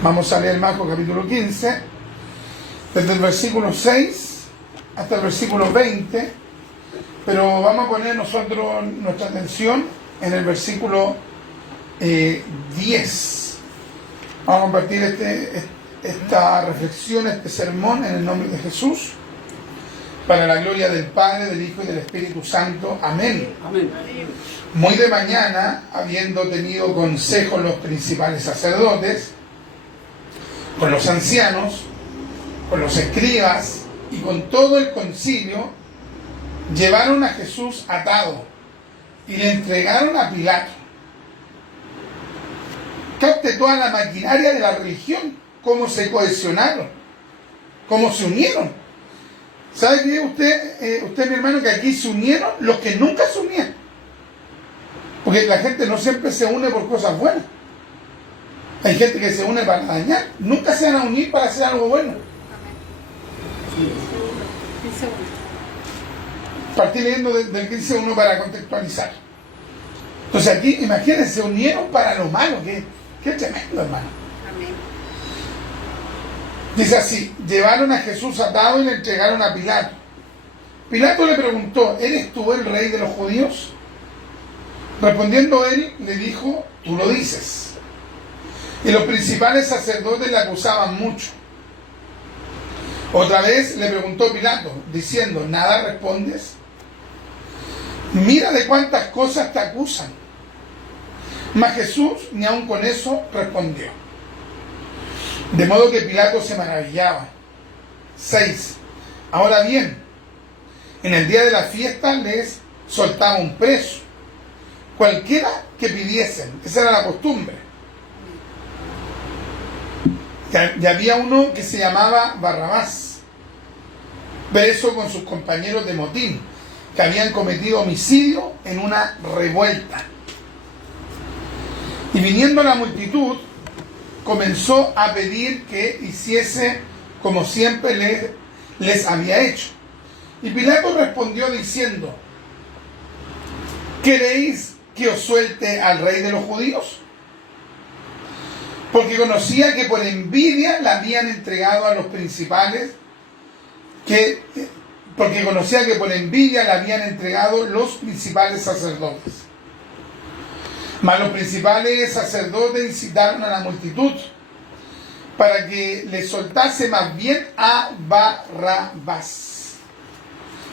Vamos a leer Marcos capítulo 15, desde el versículo 6 hasta el versículo 20, pero vamos a poner nosotros nuestra atención en el versículo 10. Vamos a compartir esta reflexión, este sermón en el nombre de Jesús, para la gloria del Padre, del Hijo y del Espíritu Santo. Amén. Amén. Muy de mañana, habiendo tenido consejo los principales sacerdotes, con los ancianos, con los escribas y con todo el concilio, llevaron a Jesús atado y le entregaron a Pilato. Capte toda la maquinaria de la religión, cómo se cohesionaron, cómo se unieron. ¿Sabe qué usted mi hermano, que aquí se unieron los que nunca se unían? Porque la gente no siempre se une por cosas buenas. Hay gente que se une para dañar. Nunca se van a unir para hacer algo bueno. Partí leyendo del 15:1 para contextualizar. Entonces aquí, imagínense, se unieron para lo malo. Qué tremendo, hermano. Amén. Dice así: llevaron a Jesús atado y le entregaron a Pilato. Pilato le preguntó: ¿eres tú el rey de los judíos? Respondiendo él, le dijo: tú lo dices. Y los principales sacerdotes le acusaban mucho. Otra vez le preguntó Pilato, diciendo: ¿nada respondes? Mira de cuántas cosas te acusan. Mas Jesús ni aun con eso respondió. De modo que Pilato se maravillaba. 6. Ahora bien, en el día de la fiesta les soltaba un preso, cualquiera que pidiesen. Esa era la costumbre. Y había uno que se llamaba Barrabás, preso con sus compañeros de motín, que habían cometido homicidio en una revuelta. Y viniendo la multitud, comenzó a pedir que hiciese como siempre les había hecho. Y Pilato respondió diciendo: ¿queréis que os suelte al rey de los judíos? Porque conocía que por envidia la habían entregado a los principales, porque conocía que por envidia la habían entregado los principales sacerdotes. Mas los principales sacerdotes incitaron a la multitud para que le soltase más bien a Barrabás.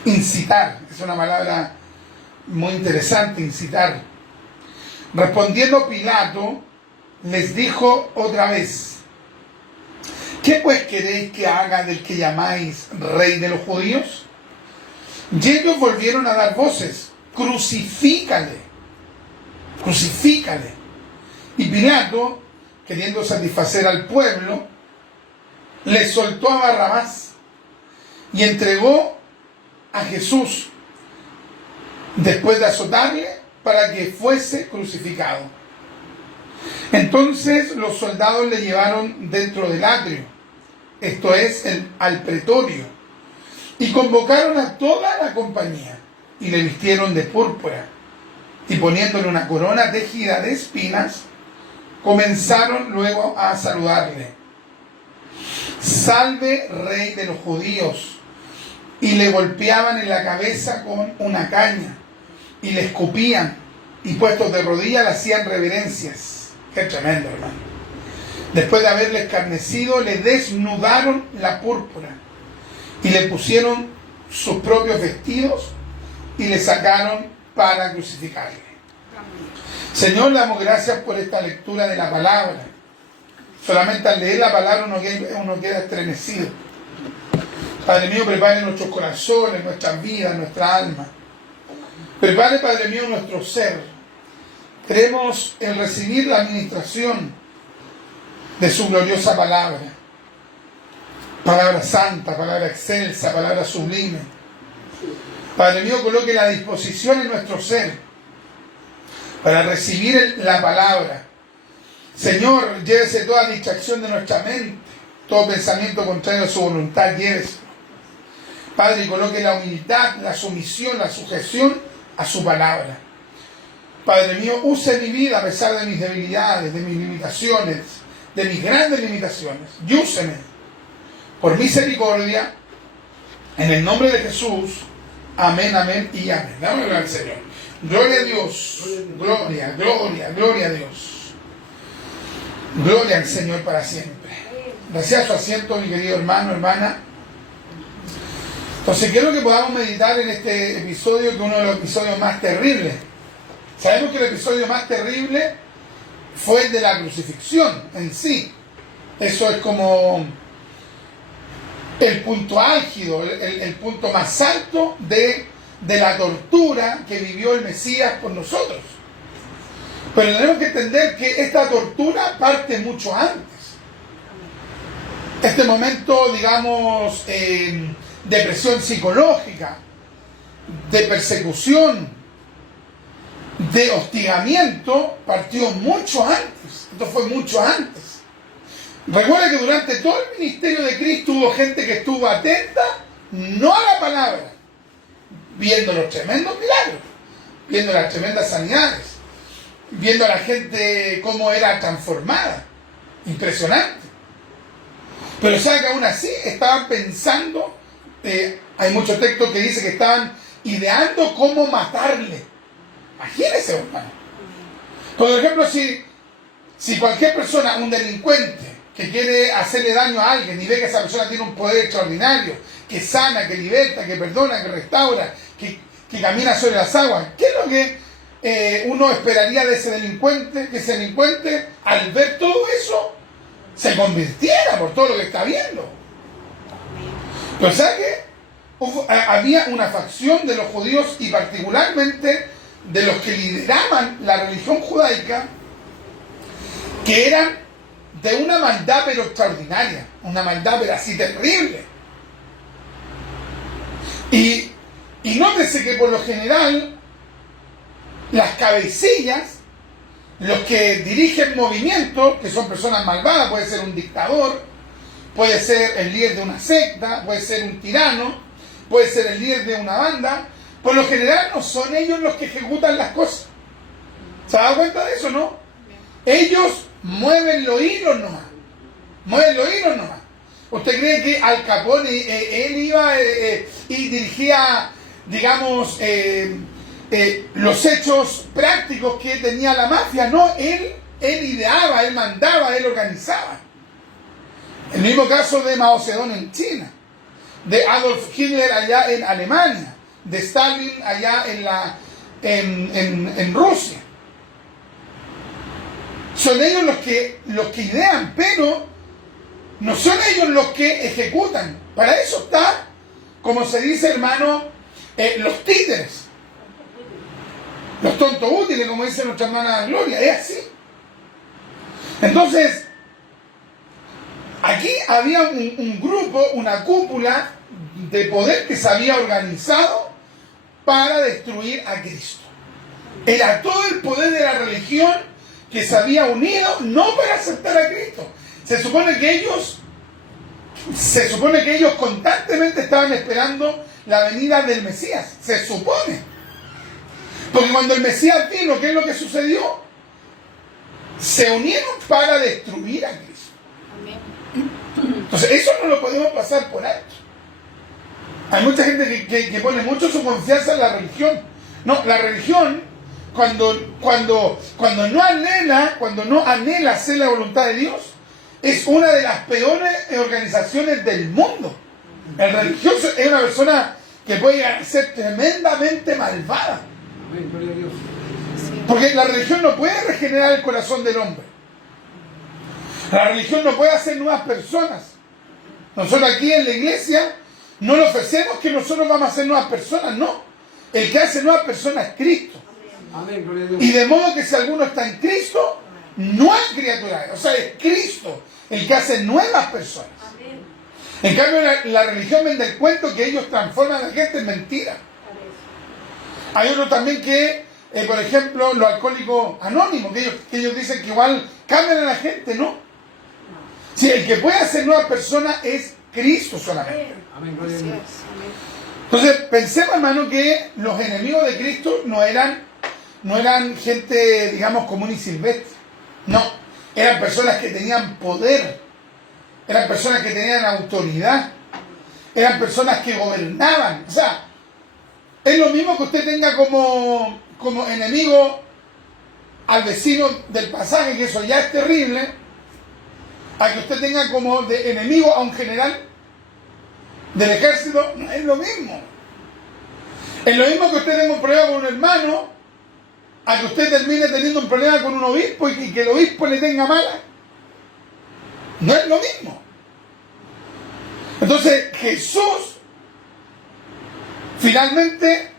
Incitar, es una palabra muy interesante, incitar. Respondiendo Pilato, les dijo otra vez: ¿qué pues queréis que haga del que llamáis rey de los judíos? Y ellos volvieron a dar voces: crucifícale, crucifícale. Y Pilato, queriendo satisfacer al pueblo, le soltó a Barrabás y entregó a Jesús, después de azotarle, para que fuese crucificado. Entonces los soldados le llevaron dentro del atrio, esto es, al pretorio, y convocaron a toda la compañía, y le vistieron de púrpura, y poniéndole una corona tejida de espinas, comenzaron luego a saludarle: salve, rey de los judíos. Y le golpeaban en la cabeza con una caña, y le escupían, y puestos de rodillas le hacían reverencias. Qué tremendo, hermano. Después de haberle escarnecido, le desnudaron la púrpura y le pusieron sus propios vestidos y le sacaron para crucificarle. Señor, le damos gracias por esta lectura de la palabra. Solamente al leer la palabra uno queda estremecido. Padre mío, prepare nuestros corazones, nuestras vidas, nuestra alma. Prepare, Padre mío, nuestro ser. Queremos en recibir la administración de su gloriosa palabra. Palabra santa, palabra excelsa, palabra sublime. Padre mío, coloque la disposición en nuestro ser para recibir la palabra. Señor, llévese toda distracción de nuestra mente, todo pensamiento contrario a su voluntad, llévese. Padre, coloque la humildad, la sumisión, la sujeción a su palabra. Padre mío, use mi vida a pesar de mis debilidades, de mis limitaciones, de mis grandes limitaciones y úseme por misericordia en el nombre de Jesús. Amén, amén y amén. Dame gloria al Señor. Gloria a Dios. Gloria, gloria, gloria a Dios. Gloria al Señor para siempre. Gracias a su asiento, mi querido hermano, hermana. Entonces quiero que podamos meditar en este episodio, que es uno de los episodios más terribles. Sabemos que el episodio más terrible fue el de la crucifixión en sí. Eso es como el punto álgido, el punto más alto de la tortura que vivió el Mesías por nosotros. Pero tenemos que entender que esta tortura parte mucho antes. Este momento, digamos, de presión psicológica, de persecución, de hostigamiento, partió mucho antes. Esto fue mucho antes. Recuerda que durante todo el ministerio de Cristo hubo gente que estuvo atenta, no a la palabra, viendo los tremendos milagros, viendo las tremendas sanidades, viendo a la gente cómo era transformada. Impresionante. Pero sabe que aún así estaban pensando, hay muchos textos que dicen que estaban ideando cómo matarle. Imagínese, hermano. Por ejemplo, si cualquier persona, un delincuente, que quiere hacerle daño a alguien y ve que esa persona tiene un poder extraordinario, que sana, que liberta, que perdona, que restaura, que camina sobre las aguas, ¿qué es lo que uno esperaría de ese delincuente? Que ese delincuente, al ver todo eso, se convirtiera por todo lo que está viendo. Pero ¿sabe qué? Había una facción de los judíos y particularmente de los que lideraban la religión judaica que eran de una maldad pero extraordinaria, una maldad pero así terrible. Y nótese que por lo general las cabecillas, los que dirigen movimientos, que son personas malvadas, puede ser un dictador, puede ser el líder de una secta, puede ser un tirano, puede ser el líder de una banda, por lo general no son ellos los que ejecutan las cosas. ¿Se ha dado cuenta de eso, no? Ellos mueven los hilos nomás. Mueven los hilos nomás. ¿Usted cree que Al Capone, él iba y dirigía, digamos, los hechos prácticos que tenía la mafia? No, él ideaba, él mandaba, él organizaba. El mismo caso de Mao Zedong en China, de Adolf Hitler allá en Alemania, de Stalin allá en Rusia. Son ellos los que idean, pero no son ellos los que ejecutan. Para eso está, como se dice, hermano, los títeres, los tontos útiles, como dice nuestra hermana Gloria. Es así. Entonces, aquí había un grupo, una cúpula de poder que se había organizado para destruir a Cristo. Era todo el poder de la religión que se había unido no para aceptar a Cristo. Se supone que ellos constantemente estaban esperando la venida del Mesías. Se supone. Porque cuando el Mesías vino, ¿qué es lo que sucedió? Se unieron para destruir a Cristo. Entonces, eso no lo podemos pasar por alto. Hay mucha gente que pone mucho su confianza en la religión. No, la religión, cuando no anhela hacer la voluntad de Dios, es una de las peores organizaciones del mundo. El religioso es una persona que puede llegar a ser tremendamente malvada. Porque la religión no puede regenerar el corazón del hombre. La religión no puede hacer nuevas personas. Nosotros aquí en la iglesia no le ofrecemos que nosotros vamos a hacer nuevas personas, no. El que hace nuevas personas es Cristo. Amén, gloria a Dios. Y de modo que si alguno está en Cristo, no es criatura. O sea, es Cristo el que hace nuevas personas. Amén. En cambio, la religión vende el cuento que ellos transforman a la gente en mentira. Hay otro también que, por ejemplo, los alcohólicos anónimos, que ellos dicen que igual cambian a la gente, ¿no? Si el que puede hacer nuevas personas es Cristo solamente. Amén, gloria a Dios. Entonces, pensemos, hermano, que los enemigos de Cristo no eran gente, digamos, común y silvestre. No, eran personas que tenían poder, eran personas que tenían autoridad, eran personas que gobernaban. O sea, es lo mismo que usted tenga como enemigo al vecino del pasaje, que eso ya es terrible, a que usted tenga como de enemigo a un general del ejército. No es lo mismo. Es lo mismo que usted tenga un problema con un hermano, a que usted termine teniendo un problema con un obispo y que el obispo le tenga mala. No es lo mismo. Entonces Jesús finalmente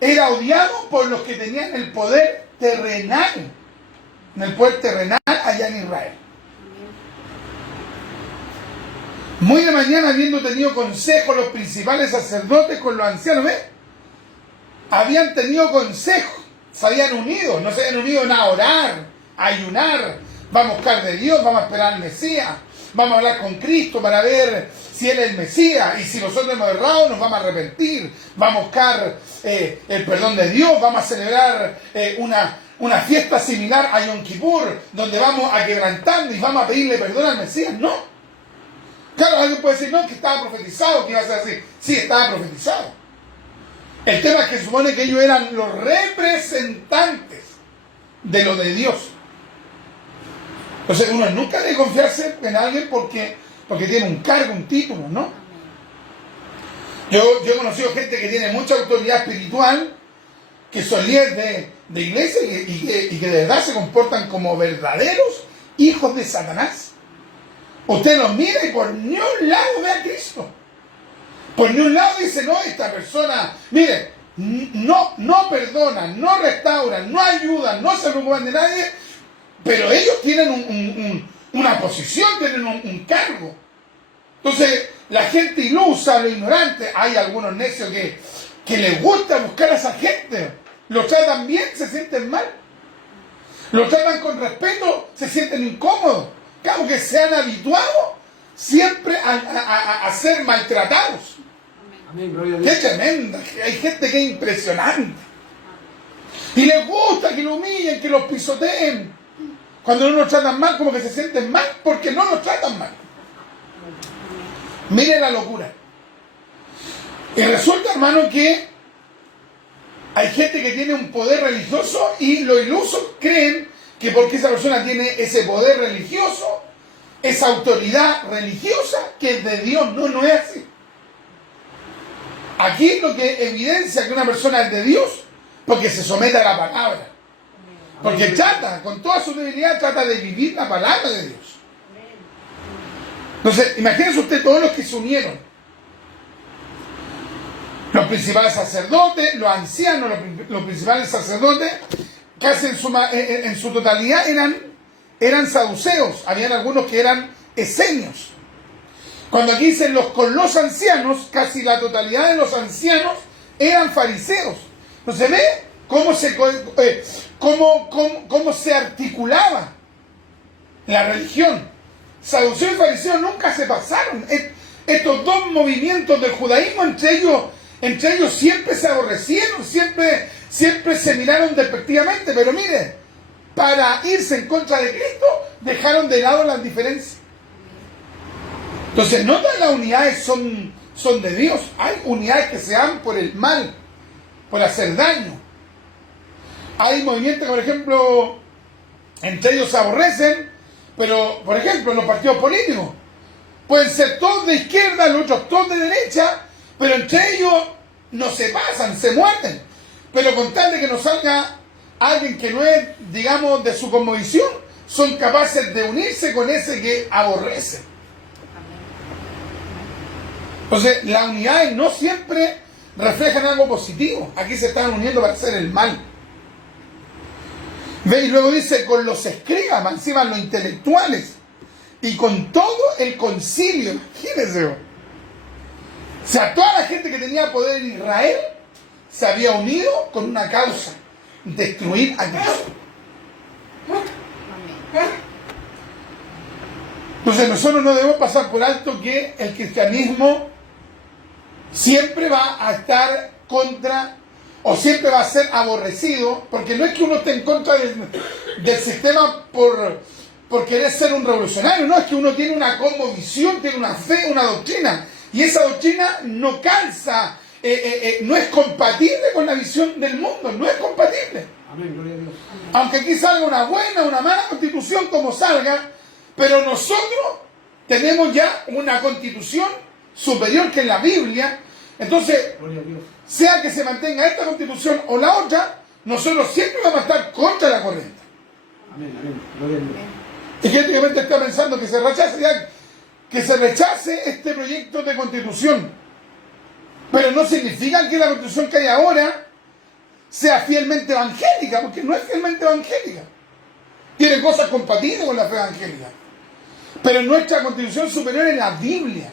era odiado por los que tenían el poder terrenal, en el poder terrenal allá en Israel. Muy de mañana, habiendo tenido consejo los principales sacerdotes con los ancianos, ¿ves? Habían tenido consejo, se habían unido, no se habían unido en a orar, a ayunar, vamos a buscar de Dios, vamos a esperar al Mesías, vamos a hablar con Cristo para ver si Él es el Mesías, y si nosotros hemos errado nos vamos a arrepentir, vamos a buscar el perdón de Dios, vamos a celebrar una fiesta similar a Yom Kippur, donde vamos a quebrantarnos y vamos a pedirle perdón al Mesías. No. Claro, alguien puede decir, no, que estaba profetizado, que iba a ser así. Sí, estaba profetizado. El tema es que supone que ellos eran los representantes de lo de Dios. Entonces uno nunca debe confiarse en alguien porque tiene un cargo, un título, ¿no? Yo he conocido gente que tiene mucha autoridad espiritual, que son líderes de iglesia y que de verdad se comportan como verdaderos hijos de Satanás. Usted los mira y por ni un lado ve a Cristo. Por ni un lado dice, no, esta persona, mire, no perdonan, no restauran, no ayudan, no se preocupan de nadie, pero ellos tienen una posición, tienen un cargo. Entonces, la gente ilusa, los ignorantes, hay algunos necios que les gusta buscar a esa gente. Los tratan bien, se sienten mal. Los tratan con respeto, se sienten incómodos. Claro que se han habituado siempre a ser maltratados. Amén, gloria a Dios. ¡Qué tremenda! Hay gente que es impresionante. Y les gusta que lo humillen, que los pisoteen. Cuando no los tratan mal, como que se sienten mal porque no los tratan mal. Mire la locura. Y resulta, hermano, que hay gente que tiene un poder religioso y los ilusos creen que porque esa persona tiene ese poder religioso, esa autoridad religiosa, que es de Dios. No es así. Aquí lo que evidencia que una persona es de Dios, porque se somete a la palabra. Porque trata, con toda su debilidad, trata de vivir la palabra de Dios. Entonces, imagínense usted todos los que se unieron. Los principales sacerdotes, los ancianos, los principales sacerdotes, casi en su totalidad eran saduceos. Habían algunos que eran esenios. Cuando aquí dicen con los ancianos, casi la totalidad de los ancianos eran fariseos. Entonces ve cómo se articulaba la religión. Saduceos y fariseos nunca se pasaron. Estos dos movimientos del judaísmo, entre ellos siempre se aborrecieron, siempre se miraron despectivamente. Pero mire, para irse en contra de Cristo, dejaron de lado las diferencias. Entonces, no todas las unidades son de Dios. Hay unidades que se dan por el mal, por hacer daño. Hay movimientos, por ejemplo, entre ellos se aborrecen, pero, por ejemplo, en los partidos políticos, pueden ser todos de izquierda, los otros todos de derecha, pero entre ellos no se pasan, se muerden. Pero con tal de que no salga alguien que no es, digamos, de su cosmovisión, son capaces de unirse con ese que aborrece. Entonces, las unidades no siempre reflejan algo positivo. Aquí se están uniendo para hacer el mal. ¿Ve? Y luego dice, con los escribas, encima los intelectuales, y con todo el concilio. Imagínense. O sea, toda la gente que tenía poder en Israel se había unido con una causa: destruir a Cristo. Entonces nosotros no debemos pasar por alto que el cristianismo siempre va a estar contra, o siempre va a ser aborrecido, porque no es que uno esté en contra del sistema por querer ser un revolucionario, no, es que uno tiene una cosmovisión, tiene una fe, una doctrina, y esa doctrina no calza, no es compatible con la visión del mundo, no es compatible. Amén, gloria a Dios. Aunque aquí salga una buena, una mala constitución, como salga, pero nosotros tenemos ya una constitución superior que es la Biblia. Entonces, Gloria a Dios. sea que se mantenga esta constitución o la otra, nosotros siempre vamos a estar contra la corriente. Amén, amén, gloria a Dios. Y gente obviamente está pensando que se rechace este proyecto de constitución. Pero no significa que la constitución que hay ahora sea fielmente evangélica, porque no es fielmente evangélica. Tiene cosas compatibles con la fe evangélica. Pero nuestra constitución superior es la Biblia.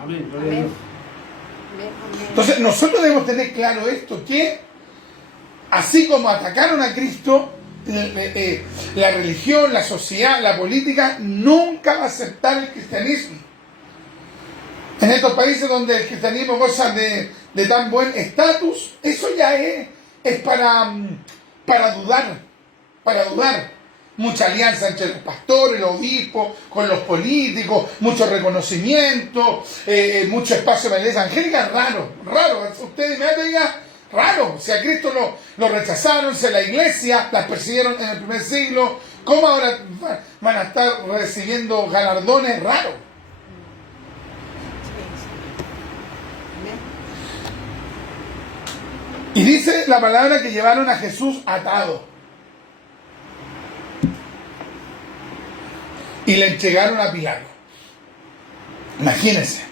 Amén, gloria a Dios. Entonces nosotros debemos tener claro esto, que así como atacaron a Cristo, la religión, la sociedad, la política nunca va a aceptar el cristianismo. En estos países donde el cristianismo goza de tan buen estatus, eso ya es para dudar. Mucha alianza entre los pastores, los obispos, con los políticos, mucho reconocimiento, mucho espacio para la iglesia evangélica, raro. Ustedes me digan, raro. Si a Cristo lo rechazaron, si a la iglesia las persiguieron en el primer siglo, ¿cómo ahora van a estar recibiendo galardones? Raro. Y dice la palabra que llevaron a Jesús atado. Y le entregaron a Pilato. Imagínense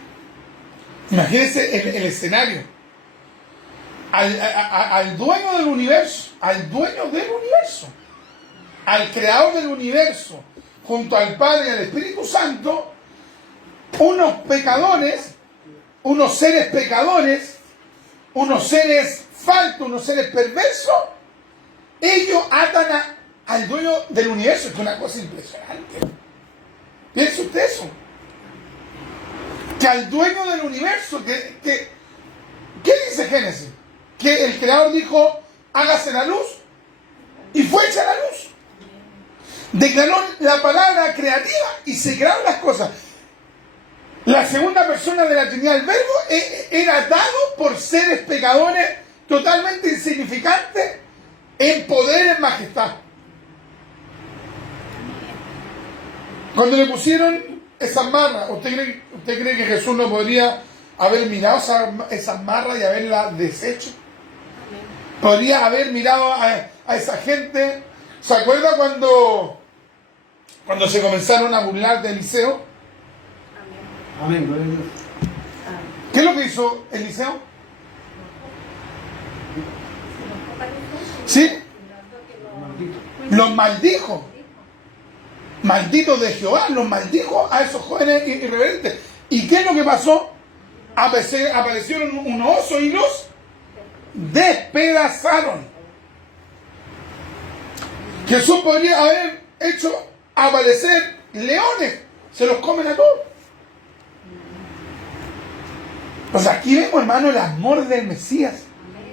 el escenario. Al dueño del universo, al creador del universo, junto al Padre y al Espíritu Santo, unos pecadores, unos seres pecadores, unos seres faltos, unos seres perversos, ellos atan al dueño del universo. Es una cosa impresionante. Piense usted eso. Que al dueño del universo, ¿qué dice Génesis? Que el creador dijo, hágase la luz, y fue hecha la luz. Declaró la palabra creativa y se crearon las cosas. La segunda persona de la Trinidad, el Verbo, era dado por seres pecadores totalmente insignificantes en poder, en majestad. Cuando le pusieron esas marras, ¿usted cree que Jesús no podría haber mirado esas marras y haberlas deshecho? Podría haber mirado a esa gente. ¿Se acuerda cuando se comenzaron a burlar de Eliseo? Amén, gloria a Dios. ¿Qué es lo que hizo Eliseo? ¿Sí? Maldito. Los maldijo. Malditos de Jehová, los maldijo a esos jóvenes irreverentes. ¿Y qué es lo que pasó? Aparecieron unos osos y los despedazaron. Jesús podría haber hecho aparecer leones, se los comen a todos. Pues aquí vemos, hermano, el amor del Mesías.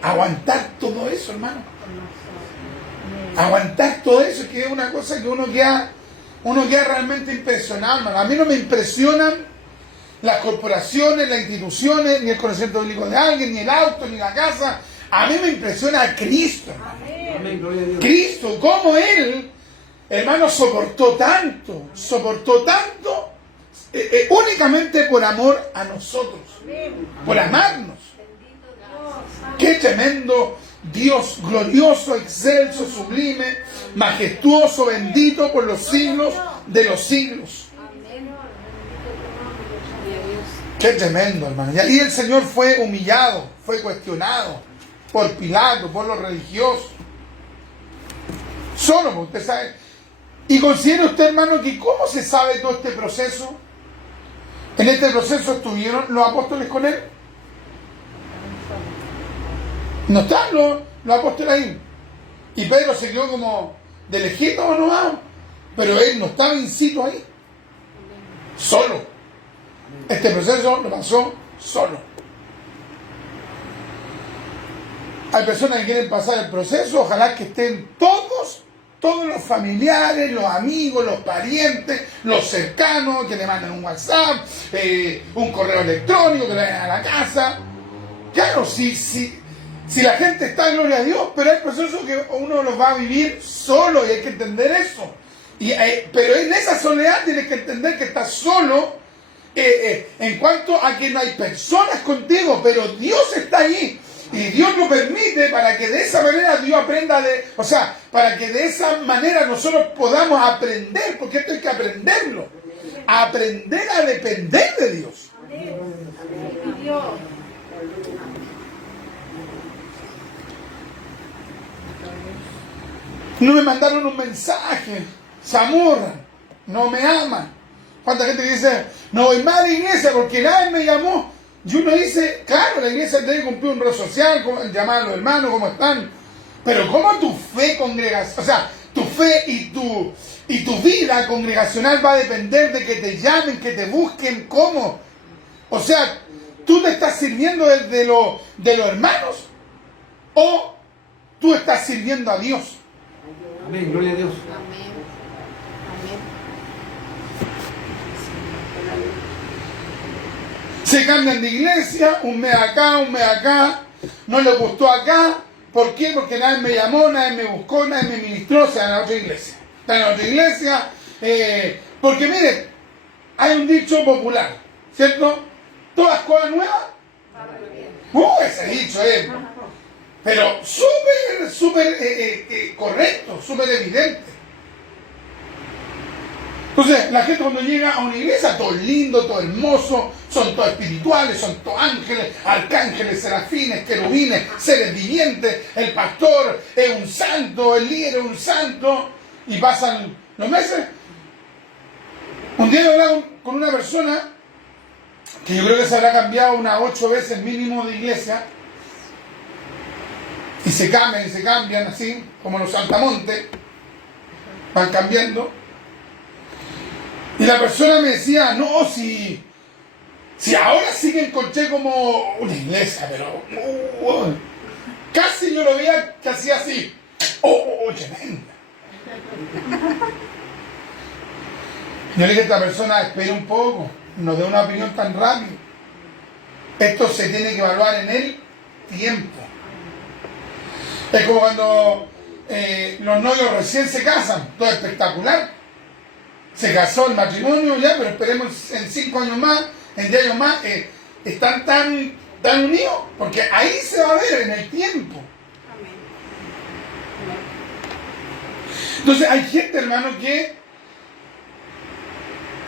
Aguantar todo eso, hermano. Aguantar todo eso, que es una cosa que uno queda realmente impresionado, hermano. A mí no me impresionan las corporaciones, las instituciones, ni el conocimiento bíblico de alguien, ni el auto, ni la casa. A mí me impresiona a Cristo, hermano. Amén, gloria a Dios. Cristo, cómo Él, hermano, soportó tanto, únicamente por amor a nosotros, por amarnos. Qué tremendo Dios, glorioso, excelso, sublime, majestuoso, bendito por los siglos de los siglos. Qué tremendo, hermano. Y ahí el Señor fue humillado, fue cuestionado por Pilato, por los religiosos. Solo, porque usted sabe. Y considere usted, hermano, que ¿cómo se sabe todo este proceso? En este proceso estuvieron los apóstoles con él. No están los apóstoles ahí. Y Pedro se quedó como de lejito o no, pero él no estaba in situ ahí. Solo. Este proceso lo pasó solo. Hay personas que quieren pasar el proceso, ojalá que estén todos todos los familiares, los amigos, los parientes, los cercanos, que le mandan un WhatsApp, un correo electrónico, que le vayan a la casa. Claro, si la gente está, gloria a Dios, pero hay procesos que uno los va a vivir solo y hay que entender eso. Pero en esa soledad tienes que entender que estás solo en cuanto a que no hay personas contigo, pero Dios está ahí. Y Dios lo permite para que de esa manera Dios aprenda para que de esa manera nosotros podamos aprender, porque esto hay que aprenderlo. Aprender a depender de Dios. No me mandaron un mensaje, se amurran, no me aman. ¿Cuánta gente dice, no voy más a la iglesia porque nadie me llamó? Y uno dice, claro, la iglesia tiene que cumplir un rol social, llamar a los hermanos, ¿cómo están? Pero ¿cómo tu fe congregacional, tu fe y tu vida congregacional va a depender de que te llamen, que te busquen? ¿Cómo? O sea, ¿tú te estás sirviendo de los hermanos o tú estás sirviendo a Dios? Amén, gloria a Dios. Amén. Se cambian de iglesia, un mes acá, no les gustó acá. ¿Por qué? Porque nadie me llamó, nadie me buscó, nadie me ministró, se van a otra iglesia. Están en otra iglesia. Porque miren, hay un dicho popular, ¿cierto? Todas cosas nuevas. Ese dicho es. Pero súper correcto, súper evidente. Entonces, la gente cuando llega a una iglesia, todo lindo, todo hermoso, son todos espirituales, son todos ángeles, arcángeles, serafines, querubines, seres vivientes, el pastor es un santo, el líder es un santo, y pasan los meses. Un día yo hablaba con una persona que yo creo que se habrá cambiado unas 8 veces mínimo de iglesia, y se cambian así, como los saltamontes, van cambiando. Y la persona me decía, no, si ahora sí que encontré como una iglesia, pero casi yo lo veía que hacía así. Tremenda. Yo le dije a esta persona, espere un poco, no dé una opinión tan rápido. Esto se tiene que evaluar en el tiempo. Es como cuando los novios recién se casan, todo espectacular. Se casó el matrimonio ya, pero esperemos en 5 años más, en 10 años más, están tan unidos, porque ahí se va a ver en el tiempo. Entonces hay gente, hermano, que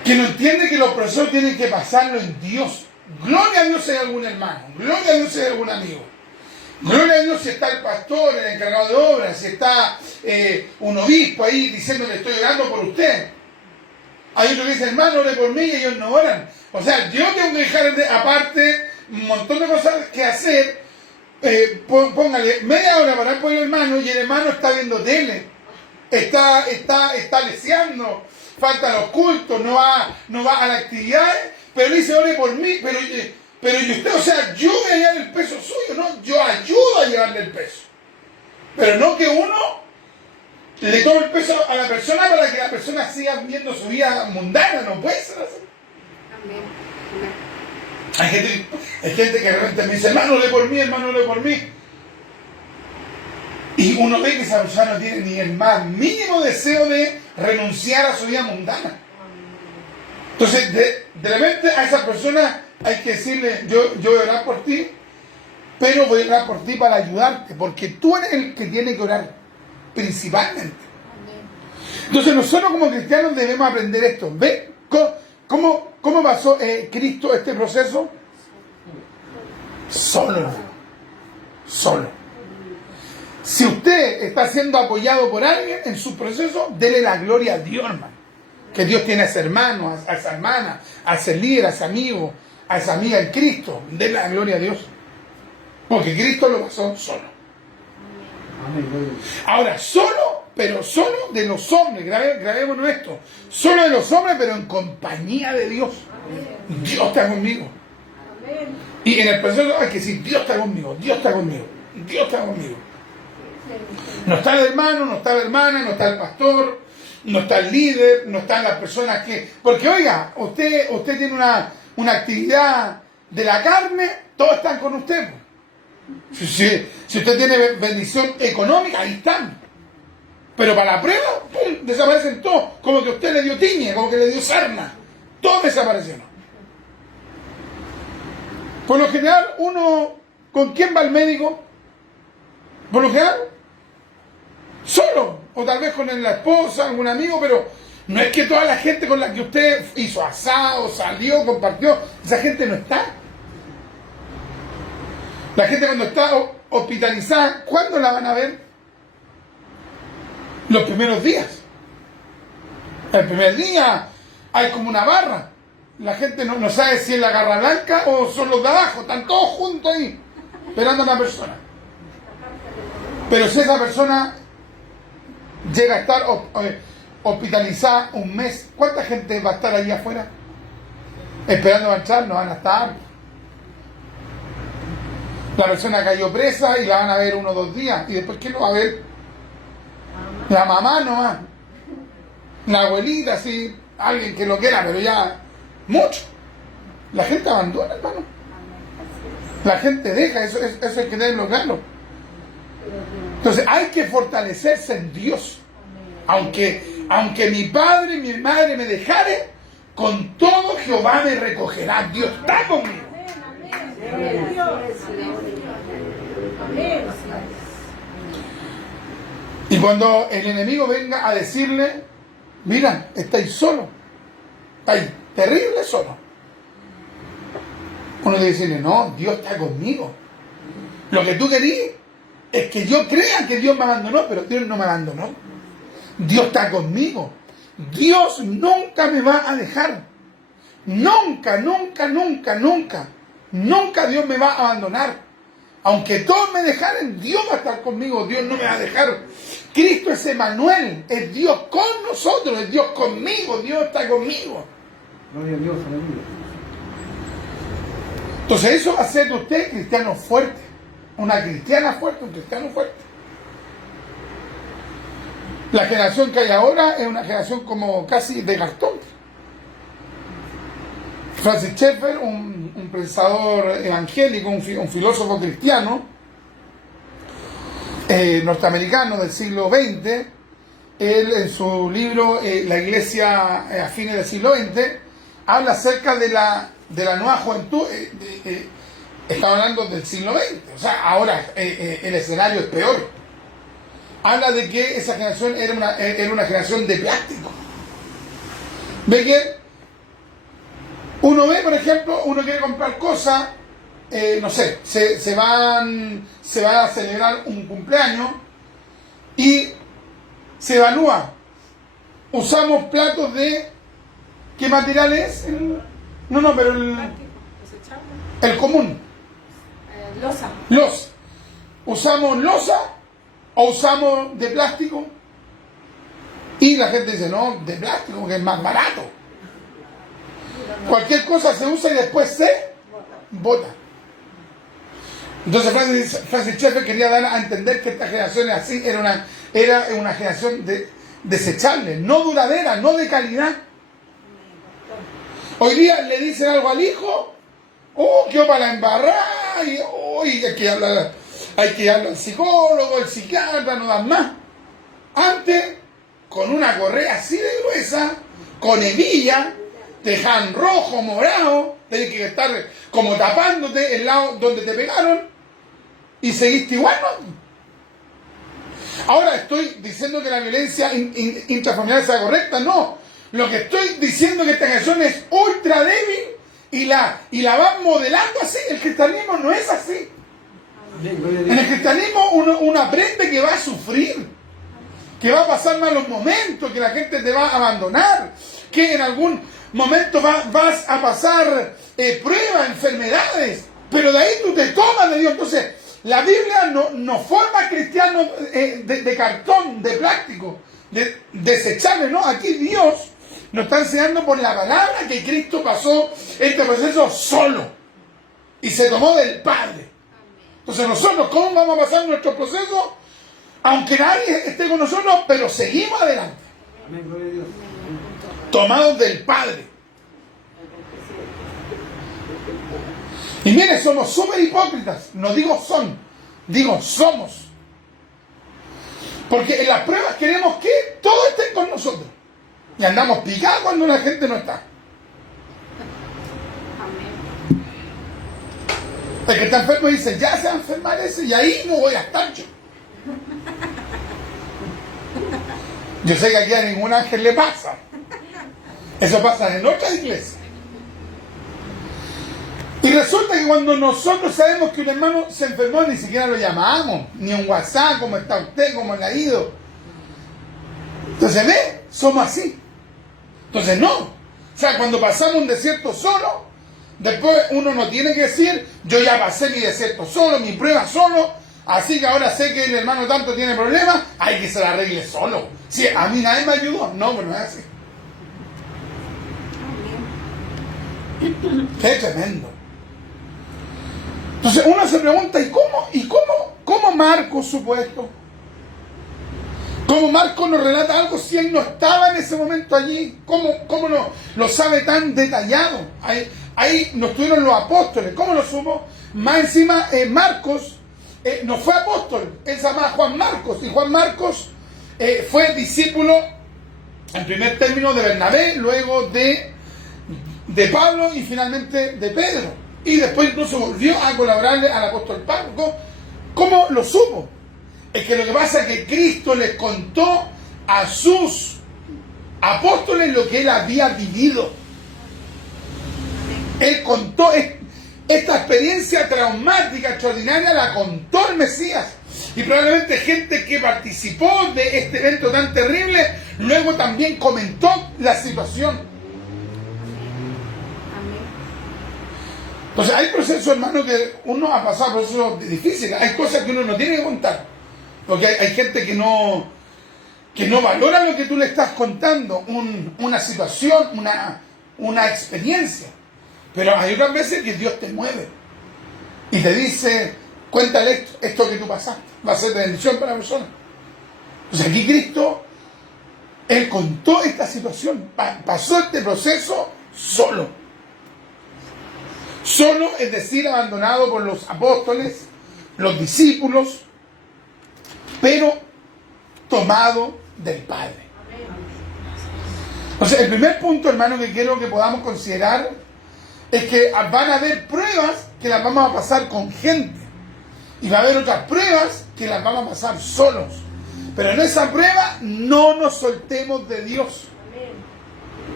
no entiende que los procesos tienen que pasarlo en Dios. Gloria a Dios si hay algún hermano, gloria a Dios si hay algún amigo. Gloria a Dios si está el pastor, el encargado de obras, si está un obispo ahí diciéndole estoy orando por usted. Hay otros que dicen, hermano, ore por mí y ellos no oran. O sea, yo tengo que dejar aparte un montón de cosas que hacer. Póngale media hora para orar por el hermano y el hermano está viendo tele. Está leseando, falta los cultos, no va a las actividades, pero dice, ore por mí, pero y usted, o sea, yo voy a llevar el peso suyo, ¿no? Yo ayudo a llevarle el peso. Pero no que uno le tome el peso a la persona para que la persona siga viendo su vida mundana, no puede ser así. Amén. Hay gente que de repente me dice, hermano, ore por mí, hermano, ore por mí. Y uno ve que esa persona no tiene ni el más mínimo deseo de renunciar a su vida mundana. Entonces, de repente a esa persona hay que decirle, yo voy a orar por ti, pero voy a orar por ti para ayudarte, porque tú eres el que tiene que orar, principalmente. Entonces nosotros como cristianos debemos aprender esto. ¿Ve? ¿Cómo pasó Cristo este proceso? Solo. Si usted está siendo apoyado por alguien en su proceso, dele la gloria a Dios, hermano. Que Dios tiene a ese hermano, a esa hermana, a ese líder, a ese amigo, a esa amiga en Cristo. Dele la gloria a Dios. Porque Cristo lo pasó solo. Ahora, pero solo de los hombres, grabémonos esto. Solo de los hombres, pero en compañía de Dios. Dios está conmigo. Y en el proceso hay que decir, Dios está conmigo, Dios está conmigo, Dios está conmigo. No está el hermano, no está la hermana, no está el pastor, no está el líder, no están las personas que... Porque oiga, usted tiene una actividad de la carne, todos están con usted. Si usted tiene bendición económica, ahí están. Pero para la prueba, ¡pum!, desaparecen todos. Como que usted le dio tiñe, como que le dio sarna. Todos desaparecieron. Por lo general, uno, ¿con quién va al médico? Por lo general, solo. O tal vez con la esposa, algún amigo, pero no es que toda la gente con la que usted hizo asado, salió, compartió, esa gente no está. La gente cuando está hospitalizada, ¿cuándo la van a ver? Los primeros días. El primer día hay como una barra. La gente no sabe si es la garra blanca o son los de abajo. Están todos juntos ahí, esperando a una persona. Pero si esa persona llega a estar hospitalizada un mes, ¿cuánta gente va a estar allí afuera? Esperando a entrar, no van a estar. La persona cayó presa y la van a ver 1 o 2 días. ¿Y después quién lo va a ver? La mamá nomás. La abuelita, sí, alguien que lo quiera, pero ya mucho. La gente abandona, hermano. La gente deja, eso hay que tenerlo claro. Entonces hay que fortalecerse en Dios. Aunque mi padre y mi madre me dejare, con todo Jehová me recogerá. Dios está conmigo. Y cuando el enemigo venga a decirle, mira, estáis solo, estáis terrible solo, uno debe decirle, no, Dios está conmigo. Lo que tú querías es que yo crea que Dios me abandonó, pero Dios no me abandonó. Dios está conmigo. Dios nunca me va a dejar. Nunca, nunca, nunca, nunca. Nunca Dios me va a abandonar. Aunque todos me dejaren, Dios va a estar conmigo. Dios no me va a dejar. Cristo es Emmanuel. Es Dios con nosotros. Es Dios conmigo. Dios está conmigo. Gloria a Dios, aleluya. Entonces eso va a hacer de usted cristiano fuerte. Una cristiana fuerte, un cristiano fuerte. La generación que hay ahora es una generación como casi de cartón. Francis Schaeffer, un pensador evangélico, un filósofo cristiano, norteamericano del siglo XX, él en su libro La Iglesia a fines del siglo XX, habla acerca de la nueva juventud. Está hablando del siglo XX, o sea, ahora el escenario es peor. Habla de que esa generación era una generación de plástico. Ve que uno ve, por ejemplo, uno quiere comprar cosas, no sé, se van a celebrar un cumpleaños y se evalúa. Usamos platos de... ¿Qué material es? Pero el común. Losa. ¿Usamos losa o usamos de plástico? Y la gente dice, no, de plástico, porque es más barato. Cualquier cosa se usa y después se bota. Entonces Francis Schaeffer quería dar a entender que esta generación es así, era una generación desechable, no duradera, no de calidad. Hoy día le dicen algo al hijo, quedó para la embarrada, y hay que hablar al psicólogo, al psiquiatra, no dan más. Antes, con una correa así de gruesa, con hebilla, te dejaban rojo, morado, tenías que estar como tapándote el lado donde te pegaron, y seguiste igual, ¿no? Ahora estoy diciendo que la violencia intrafamiliar sea correcta, no. Lo que estoy diciendo es que esta generación es ultra débil y la van modelando así. El cristianismo no es así. En el cristianismo uno aprende que va a sufrir, que va a pasar malos momentos, que la gente te va a abandonar, que en algún momento vas a pasar pruebas, enfermedades, pero de ahí tú te tomas de Dios. Entonces, la Biblia no forma cristianos de cartón, de plástico, desechable, ¿no? Aquí Dios nos está enseñando por la palabra que Cristo pasó este proceso solo y se tomó del Padre. Entonces nosotros, ¿cómo vamos a pasar nuestro proceso? Aunque nadie esté con nosotros, pero seguimos adelante. Amén, gloria a Dios. Tomados del Padre. Y miren, somos súper hipócritas. No digo son, digo somos. Porque en las pruebas queremos que todos estén con nosotros. Y andamos picados cuando la gente no está. El que está enfermo dice, ya se va a enfermar ese y ahí no voy a estar yo. Yo sé que aquí a ningún ángel le pasa. Eso pasa en otras iglesias. Y resulta que cuando nosotros sabemos que un hermano se enfermó, ni siquiera lo llamamos, ni un WhatsApp, cómo está usted, cómo le ha ido. Entonces, ¿ve? Somos así. Entonces, no. O sea, cuando pasamos un desierto solo, después uno no tiene que decir, yo ya pasé mi desierto solo, mi prueba solo, así que ahora sé que el hermano tanto tiene problemas, hay que se la arregle solo. Si a mí nadie me ayudó, no, pero no es así. Qué tremendo. Entonces uno se pregunta, ¿cómo Marcos supo esto? ¿Cómo Marcos nos relata algo si él no estaba en ese momento allí? ¿Cómo no lo sabe tan detallado? Ahí no estuvieron los apóstoles. ¿Cómo lo supo? Más encima, Marcos no fue apóstol. Él se llamaba Juan Marcos. Y Juan Marcos fue discípulo, en primer término, de Bernabé, luego de Pablo y finalmente de Pedro. Y después incluso volvió a colaborarle al apóstol Pablo. ¿Cómo lo supo? Es que lo que pasa es que Cristo les contó a sus apóstoles lo que él había vivido. Él contó esta experiencia traumática, extraordinaria, la contó el Mesías. Y probablemente gente que participó de este evento tan terrible, luego también comentó la situación. Entonces hay procesos, hermano, que uno ha pasado procesos difíciles. Hay cosas que uno no tiene que contar. Porque hay gente que no valora lo que tú le estás contando, una situación, una experiencia. Pero hay otras veces que Dios te mueve y te dice, cuéntale esto que tú pasaste, va a ser de bendición para la persona. Entonces aquí Cristo, Él contó esta situación, pasó este proceso solo. Solo, es decir, abandonado por los apóstoles, los discípulos, pero tomado del Padre. Entonces, el primer punto, hermano, que quiero que podamos considerar es que van a haber pruebas que las vamos a pasar con gente. Y va a haber otras pruebas que las vamos a pasar solos. Pero en esa prueba no nos soltemos de Dios.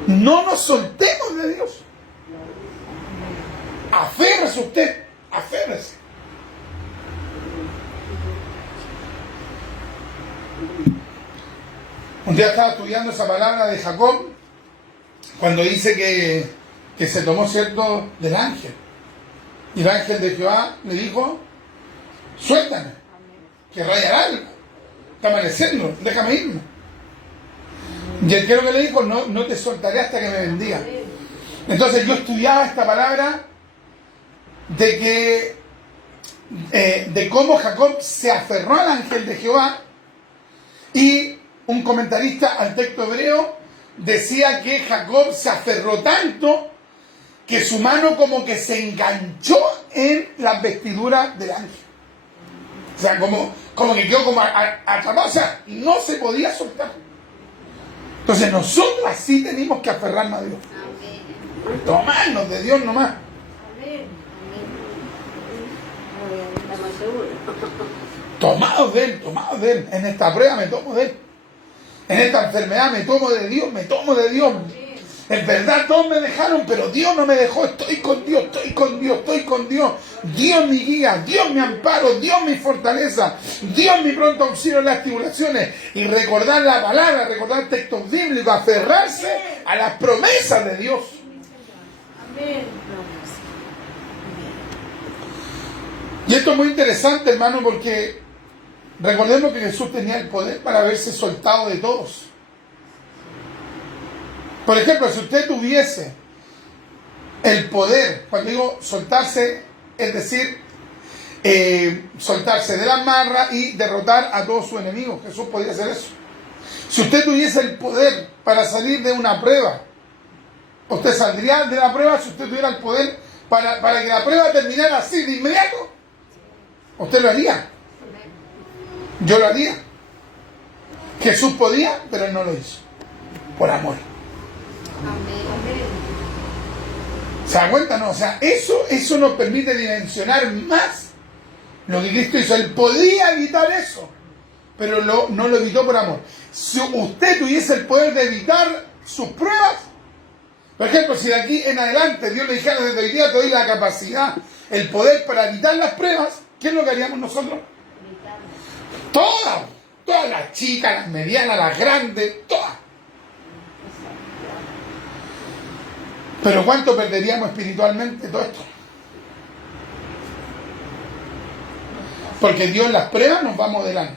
No nos soltemos de Dios. Aférrese usted, aférrese. Un día estaba estudiando esa palabra de Jacob cuando dice que se tomó cierto del ángel. Y el ángel de Jehová le dijo, suéltame, que rayará algo, está amaneciendo, déjame irme. Y el que le dijo, no te soltaré hasta que me bendiga. Entonces yo estudiaba esta palabra de cómo Jacob se aferró al ángel de Jehová, y un comentarista al texto hebreo decía que Jacob se aferró tanto que su mano como que se enganchó en las vestiduras del ángel. O sea, como que quedó como atrapado, o sea, no se podía soltar. Entonces nosotros así tenemos que aferrarnos a Dios. Tomarnos de Dios nomás. Tomados de Él. En esta prueba me tomo de Él. En esta enfermedad me tomo de Dios, me tomo de Dios. En verdad todos me dejaron, pero Dios no me dejó. Estoy con Dios, estoy con Dios, estoy con Dios. Dios mi guía, Dios mi amparo, Dios mi fortaleza, Dios mi pronto auxilio en las tribulaciones. Y recordar la palabra, recordar textos bíblicos, aferrarse a las promesas de Dios. Y esto es muy interesante, hermano, porque recordemos que Jesús tenía el poder para haberse soltado de todos. Por ejemplo, si usted tuviese el poder, cuando digo soltarse, es decir, soltarse de la amarra y derrotar a todos sus enemigos. Jesús podía hacer eso. Si usted tuviese el poder para salir de una prueba, usted saldría de la prueba. Si usted tuviera el poder para que la prueba terminara así de inmediato, usted lo haría. Yo lo haría. Jesús podía, pero él no lo hizo. Por amor. ¿Se da cuenta? No, o sea, eso nos permite dimensionar más lo que Cristo hizo. Él podía evitar eso, pero no lo evitó por amor. Si usted tuviese el poder de evitar sus pruebas, por ejemplo, si de aquí en adelante Dios le dijera desde hoy día te doy la capacidad, el poder para evitar las pruebas, ¿qué es lo que haríamos nosotros? Todas las chicas, las medianas, las grandes, todas. Pero ¿cuánto perderíamos espiritualmente todo esto? Porque Dios en las pruebas nos va modelando.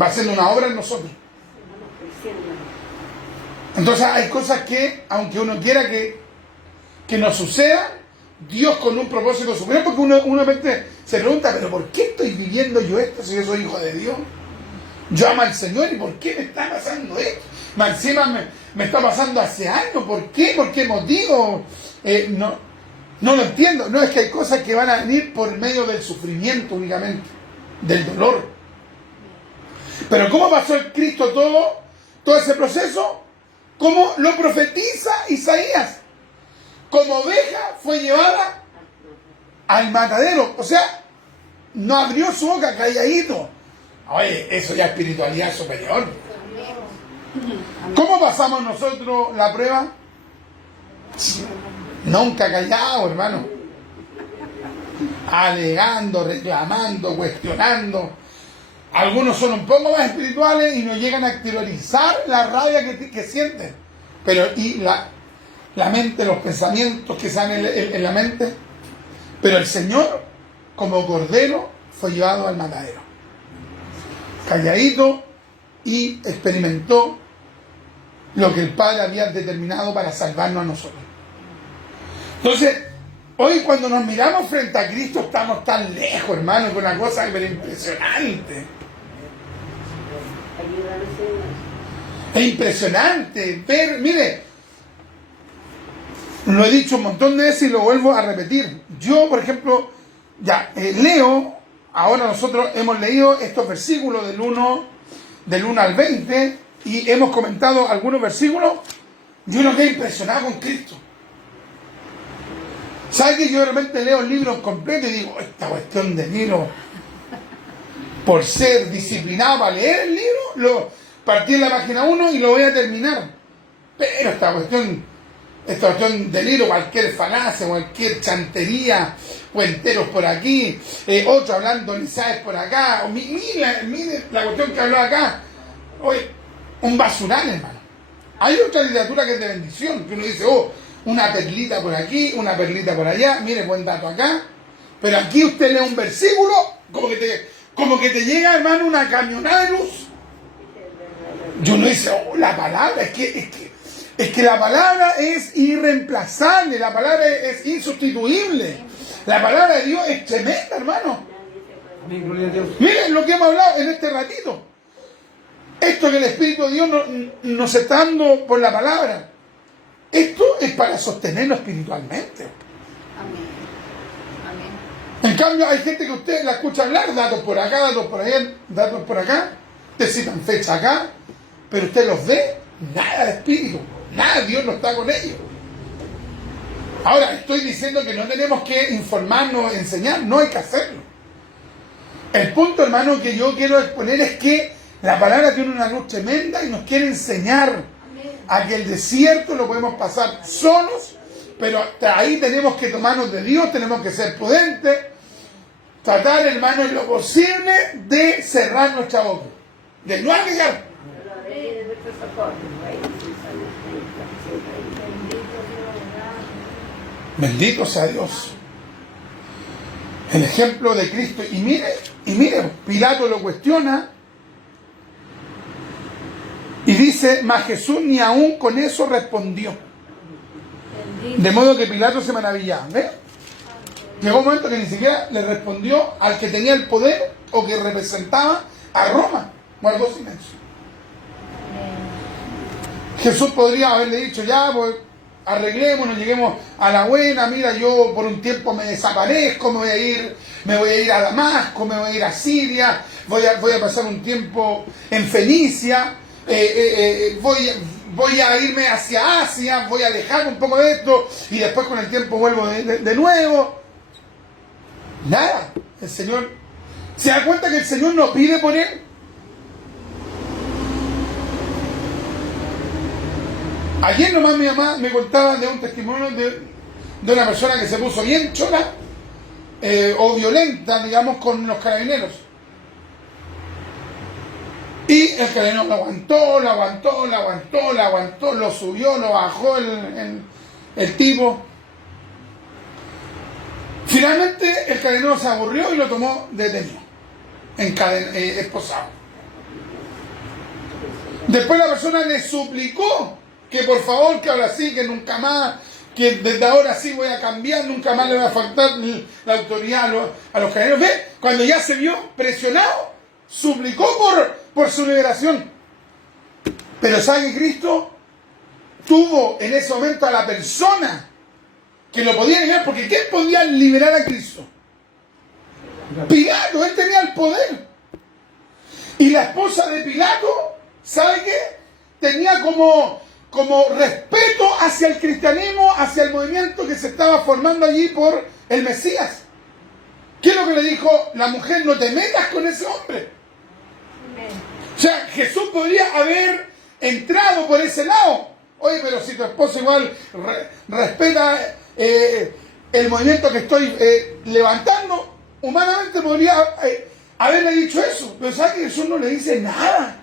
Va haciendo una obra en nosotros. Entonces hay cosas que, aunque uno quiera que nos sucedan, Dios con un propósito superior, porque uno se pregunta, pero ¿por qué estoy viviendo yo esto si yo soy hijo de Dios? Yo amo al Señor y ¿por qué me está pasando esto? Encima me está pasando hace años. ¿Por qué? ¿Por qué motivo? No lo entiendo. No, es que hay cosas que van a venir por medio del sufrimiento únicamente, del dolor. Pero ¿cómo pasó el Cristo todo ese proceso? ¿Cómo lo profetiza Isaías? Como oveja fue llevada al matadero. O sea, no abrió su boca, calladito. Oye, eso ya es espiritualidad superior. ¿Cómo pasamos nosotros la prueba? Nunca callado, hermano. Alegando, reclamando, cuestionando. Algunos son un poco más espirituales y no llegan a exteriorizar la rabia que sienten. Pero, y la mente, los pensamientos que salen en la mente. Pero el Señor, como cordero, fue llevado al matadero. Calladito, y experimentó lo que el Padre había determinado para salvarnos a nosotros. Entonces, hoy cuando nos miramos frente a Cristo estamos tan lejos, hermano, con una cosa pero impresionante. Es impresionante ver, mire, lo he dicho un montón de veces y lo vuelvo a repetir. Yo, por ejemplo, leo, ahora nosotros hemos leído estos versículos del 1 al 20 y hemos comentado algunos versículos y uno queda impresionado con Cristo. ¿Sabe que yo de repente leo el libro completo y digo, esta cuestión de libro, por ser disciplinado para leer el libro, partí en la página 1 y lo voy a terminar? Pero esta cuestión de libro, cualquier falacia, cualquier chantería, cuenteros por aquí, otro hablando lisaes por acá, mire la cuestión que habló acá. Oye, un basural, hermano. Hay otra literatura que es de bendición, que uno dice, una perlita por aquí, una perlita por allá, mire, buen dato acá. Pero aquí usted lee un versículo, como que te llega, hermano, una camionada de luz. Y uno dice, la palabra, es que la palabra es irreemplazable, la palabra es insustituible. La palabra de Dios es tremenda, hermano. Miren lo que hemos hablado en este ratito. Esto que el Espíritu de Dios nos está dando por la palabra. Esto es para sostenernos espiritualmente. Amén. En cambio, hay gente que usted la escucha hablar, datos por acá, datos por allá, datos por acá, te citan fecha acá, pero usted los ve, nada de espíritu, nada, Dios no está con ellos. Ahora, estoy diciendo que no tenemos que informarnos, enseñar, no hay que hacerlo. El punto, hermano, que yo quiero exponer es que la palabra tiene una luz tremenda y nos quiere enseñar a que el desierto lo podemos pasar solos, pero ahí tenemos que tomarnos de Dios, tenemos que ser prudentes, tratar, hermano, en lo posible de cerrar nuestra boca, de no arriesgar. Bendito sea Dios. El ejemplo de Cristo. Y mire, Pilato lo cuestiona y dice, mas Jesús ni aún con eso respondió. De modo que Pilato se maravillaba. ¿Ve? llegó un momento que ni siquiera le respondió al que tenía el poder o que representaba a Roma. Guardó silencio. Jesús podría haberle dicho, ya, pues arreglémonos, lleguemos a la buena, mira, yo por un tiempo me desaparezco, me voy a ir a Damasco, me voy a ir a Siria, voy a pasar un tiempo en Fenicia, voy a irme hacia Asia, voy a alejarme un poco de esto y después con el tiempo vuelvo de nuevo. Nada, el Señor se da cuenta que el Señor no pide por él. Ayer nomás mi mamá me contaba de un testimonio de una persona que se puso bien chola o violenta, digamos, con los carabineros. Y el carabinero lo aguantó, lo subió, lo bajó el tipo. Finalmente el carabinero se aburrió y lo tomó detenido, esposado. Después la persona le suplicó que por favor, que ahora sí, que nunca más, que desde ahora sí voy a cambiar, nunca más le va a faltar la autoridad a los carabineros. ¿Ve? Cuando ya se vio presionado, suplicó por su liberación. Pero ¿sabe que Cristo tuvo en ese momento a la persona que lo podía liberar? Porque ¿quién podía liberar a Cristo? Pilato, él tenía el poder. Y la esposa de Pilato, ¿sabe qué? Tenía como respeto hacia el cristianismo, hacia el movimiento que se estaba formando allí por el Mesías. ¿Qué es lo que le dijo la mujer? No te metas con ese hombre. O sea, Jesús podría haber entrado por ese lado. Oye, pero si tu esposo igual respeta el movimiento que estoy levantando, humanamente podría haberle dicho eso. Pero ¿sabes que Jesús no le dice nada?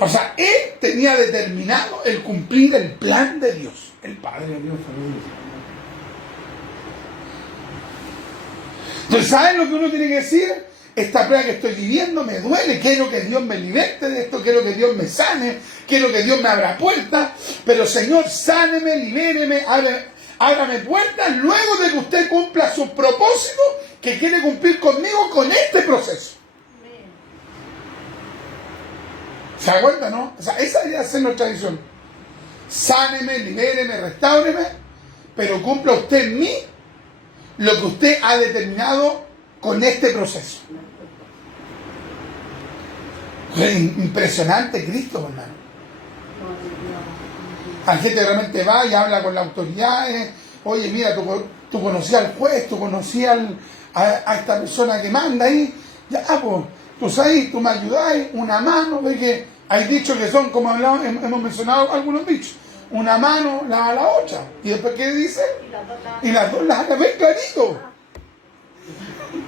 O sea, él tenía determinado el cumplir el plan de Dios, el Padre de Dios. Entonces, ¿saben lo que uno tiene que decir? Esta prueba que estoy viviendo me duele, quiero que Dios me liberte de esto, quiero que Dios me sane, quiero que Dios me abra puertas, pero Señor, sáneme, libéreme, ábrame puertas luego de que usted cumpla su propósito que quiere cumplir conmigo con este proceso. ¿Se da cuenta, no? O sea, esa debería ser nuestra visión. Sáneme, libéreme, restáureme, pero cumpla usted en mí lo que usted ha determinado con este proceso. Es impresionante Cristo, hermano. La gente realmente va y habla con las autoridades. Oye, mira, tú conocías al juez, tú conocías a esta persona que manda ahí. Ya, pues, tú sabes, tú me ayudáis, una mano, ve que hay dichos que son, como hemos mencionado algunos dichos, una mano lava la otra. ¿Y después qué dice? Y las dos las ven clarito.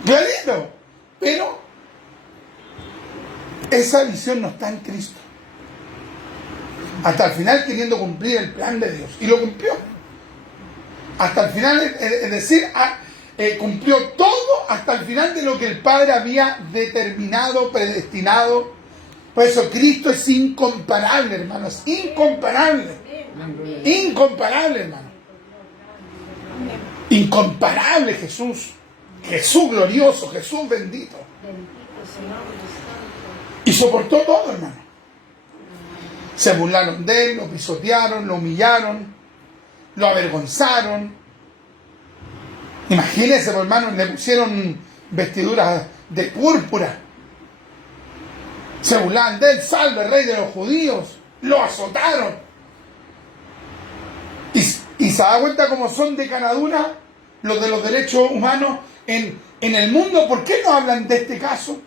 Clarito. Pero esa visión no está en Cristo. Hasta el final queriendo cumplir el plan de Dios. Y lo cumplió. Hasta el final, es decir, cumplió todo hasta el final de lo que el Padre había determinado, predestinado. Por eso Cristo es incomparable, hermanos. Incomparable. Incomparable, hermano. Incomparable Jesús. Jesús glorioso, Jesús bendito. Y soportó todo, hermano. Se burlaron de él, lo pisotearon, lo humillaron, lo avergonzaron. Imagínense, hermano, le pusieron vestiduras de púrpura. Se burlaban de él, salve rey de los judíos. Lo azotaron. Y se da cuenta cómo son de caradura los de los derechos humanos en el mundo. ¿Por qué no hablan de este caso?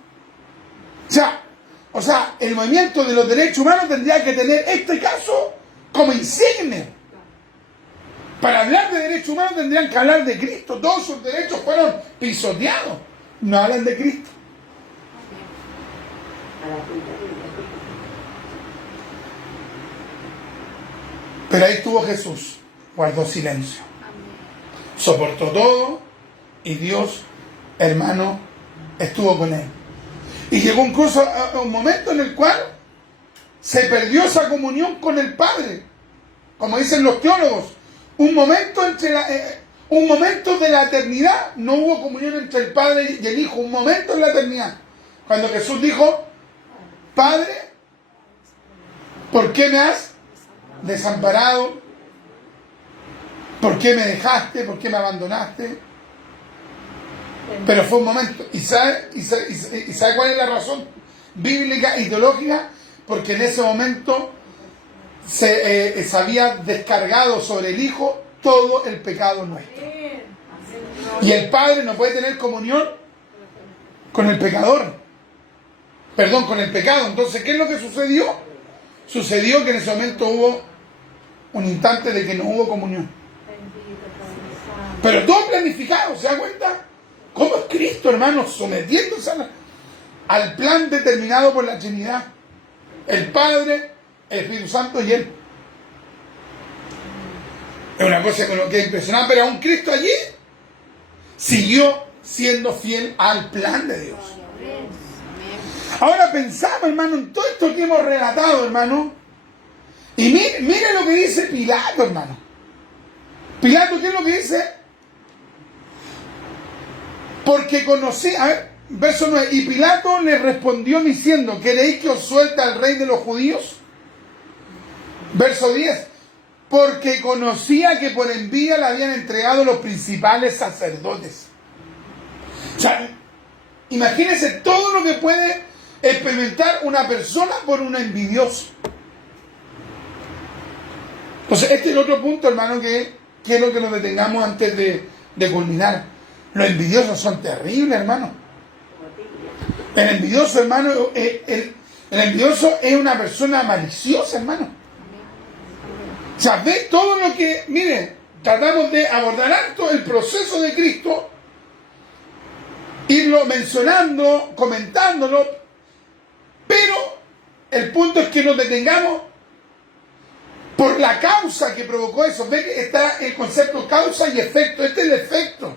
O sea, el movimiento de los derechos humanos tendría que tener este caso como insignia. Para hablar de derechos humanos tendrían que hablar de Cristo. Todos sus derechos fueron pisoteados. No hablan de Cristo. Pero ahí estuvo Jesús, guardó silencio, soportó todo y Dios, hermano, estuvo con él. Y llegó incluso a un momento en el cual se perdió esa comunión con el Padre. Como dicen los teólogos, un momento un momento de la eternidad, no hubo comunión entre el Padre y el Hijo, un momento en la eternidad. Cuando Jesús dijo, Padre, ¿por qué me has desamparado? ¿Por qué me dejaste? ¿Por qué me abandonaste? Pero fue un momento. ¿Y sabe cuál es la razón bíblica y teológica? Porque en ese momento se había descargado sobre el Hijo todo el pecado nuestro. Y el Padre no puede tener comunión con el pecador. Perdón, con el pecado. Entonces, ¿qué es lo que sucedió? Sucedió que en ese momento hubo un instante de que no hubo comunión. Pero todo planificado, ¿se da cuenta? ¿Cómo es Cristo, hermano, sometiéndose al plan determinado por la Trinidad? El Padre, el Espíritu Santo y Él. Es una cosa con lo que es impresionante, pero aún Cristo allí siguió siendo fiel al plan de Dios. Ahora pensamos, hermano, en todo esto que hemos relatado, hermano, y mire lo que dice Pilato, hermano. Pilato, ¿qué es lo que dice? Porque conocí, a ver, verso 9, y Pilato le respondió diciendo, ¿queréis que os suelte al rey de los judíos? Verso 10, porque conocía que por envidia le habían entregado los principales sacerdotes. O sea, imagínense todo lo que puede experimentar una persona por un envidioso. Entonces, este es el otro punto, hermano, que quiero que nos detengamos antes de culminar. Los envidiosos son terribles, hermano. El envidioso, hermano, el envidioso es una persona maliciosa, hermano. O sea, ve todo lo que, mire, tratamos de abordar harto el proceso de Cristo, irlo mencionando, comentándolo, pero el punto es que nos detengamos por la causa que provocó eso. Ve que está el concepto causa y efecto. Este es el efecto.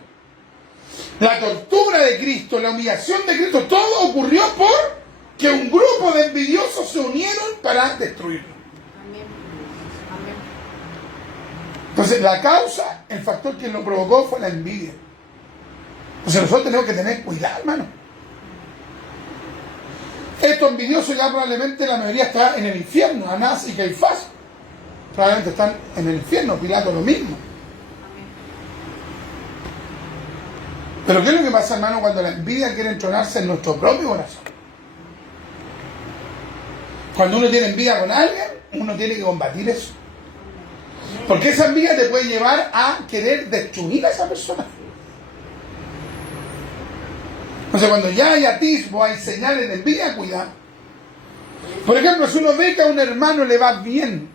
La tortura de Cristo, la humillación de Cristo, todo ocurrió por que un grupo de envidiosos se unieron para destruirlo. Entonces, la causa, el factor que lo provocó fue la envidia. Entonces, nosotros tenemos que tener cuidado, hermano. Estos envidiosos ya probablemente la mayoría está en el infierno. Anás y Caifás probablemente están en el infierno. Pilato lo mismo. Pero ¿qué es lo que pasa, hermano, cuando la envidia quiere entronarse en nuestro propio corazón? Cuando uno tiene envidia con alguien, uno tiene que combatir eso. Porque esa envidia te puede llevar a querer destruir a esa persona. Entonces, cuando ya hay atisbo, hay señales de envidia, cuidado. Por ejemplo, si uno ve que a un hermano le va bien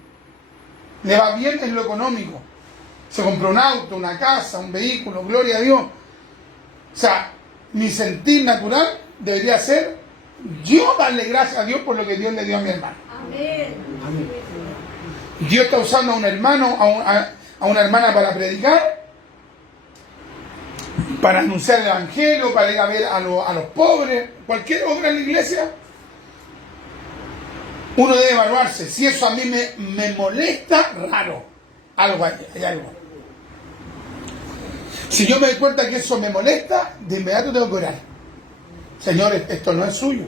en lo económico, se compró un auto, una casa, un vehículo, gloria a Dios. O sea, mi sentir natural debería ser yo darle gracias a Dios por lo que Dios le dio a mi hermano. Amén. Amén. Dios está usando a un hermano, a una hermana para predicar, para anunciar el evangelio, para ir a ver a los pobres, cualquier otra en la iglesia. Uno debe evaluarse. Si eso a mí me molesta, raro. Algo hay algo. Si yo me doy cuenta que eso me molesta, de inmediato tengo que orar. Señores, esto no es suyo.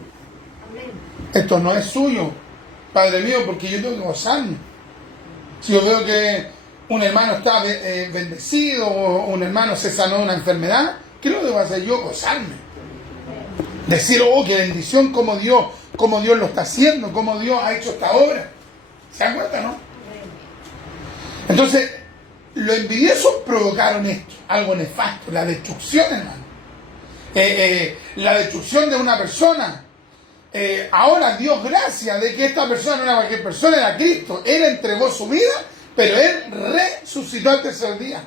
Esto no es suyo, Padre mío, porque yo tengo que gozarme. Si yo veo que un hermano está bendecido o un hermano se sanó de una enfermedad, ¿qué es lo que debo hacer yo? Gozarme. Decir, oh, qué bendición, cómo Dios lo está haciendo, cómo Dios ha hecho esta obra. ¿Se dan cuenta, no? Entonces, los envidiosos provocaron esto, algo nefasto, la destrucción, hermano. La destrucción de una persona. Ahora, Dios, gracias de que esta persona no era cualquier persona, era Cristo. Él entregó su vida, pero Él resucitó al tercer día.